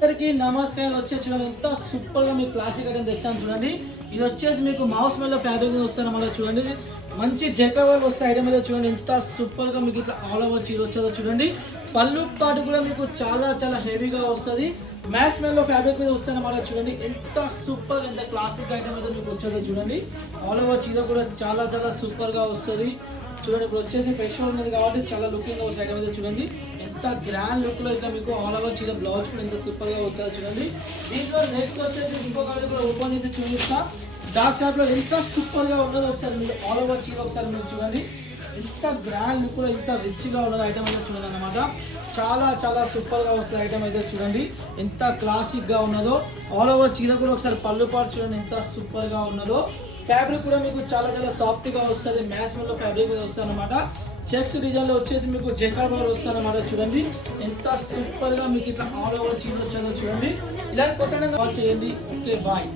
అందరికీ నమస్కారం. చూడండి ఎంత సూపర్ గా మీకు క్లాసిక్ ఐటమ్ తెచ్చాను చూడండి. ఇది వచ్చేసి మీకు మౌస్ మెల్లో ఫ్యాబ్రిక్ వస్తాను మళ్ళీ చూడండి. మంచి జెకవర్ వస్తే ఐటమ్ మీద చూడండి ఎంత సూపర్ గా మీకు ఇట్లా ఆల్ ఓవర్ చీర వచ్చేదో చూడండి. పళ్ళు పాటు కూడా మీకు చాలా చాలా హెవీగా వస్తుంది. మ్యాస్ మెల్లో ఫ్యాబ్రిక్ మీద వస్తాను మళ్ళీ చూడండి ఎంత సూపర్ ఎంత క్లాసిక్ ఐటమ్ మీద మీకు వచ్చేదో చూడండి. ఆల్ ఓవర్ చీర కూడా చాలా చాలా సూపర్ గా వస్తుంది చూడండి. ఇప్పుడు వచ్చేసి ఫెస్టివల్ ఉన్నది కాబట్టి చాలా లుకింగ్ వస్తుంది ఐటమ్ మీద చూడండి. ఎంత గ్రాండ్ లుక్ లో ఇట్లా మీకు ఆల్ ఓవర్ చీర బ్లౌజ్ కూడా ఎంత సూపర్ గా వచ్చారు చూడండి. దీంట్లో నెక్స్ట్ వచ్చేసి ఇంకో కలర్ కూడా ఓపెన్ చేసి చూపిస్తా. డార్క్ చాట్ లో ఎంత సూపర్ గా ఉన్నదో ఒకసారి మీరు ఆల్ ఓవర్ చీర ఒకసారి మీరు చూడండి. ఎంత గ్రాండ్ లుక్ లో ఎంత రిచ్ గా ఉన్నది ఐటమ్ అయితే చూడండి అనమాట. చాలా చాలా సూపర్ గా వస్తుంది ఐటమ్ అయితే చూడండి. ఎంత క్లాసిక్ గా ఉన్నదో ఆల్ ఓవర్ చీర కూడా ఒకసారి పళ్ళు పాటు చూడండి ఎంత సూపర్ గా ఉన్నదో. ఫ్యాబ్రిక్ కూడా మీకు చాలా చాలా సాఫ్ట్ గా వస్తుంది. మ్యాస్ మెల్లో ఫ్యాబ్రిక్ మీద వస్తుంది అనమాట. చెక్స్ డిజైన్ లో వచ్చేసి మీకు జెకార్డ్ బార్ వస్తుంది అనమాట చూడండి. ఎంత సూపర్ గా మీకు ఇట్లా ఆల్ ఓవర్ చీర వచ్చారో చూడండి. ఇలా కొత్తగా కాల్ చేయండి. Okay bye.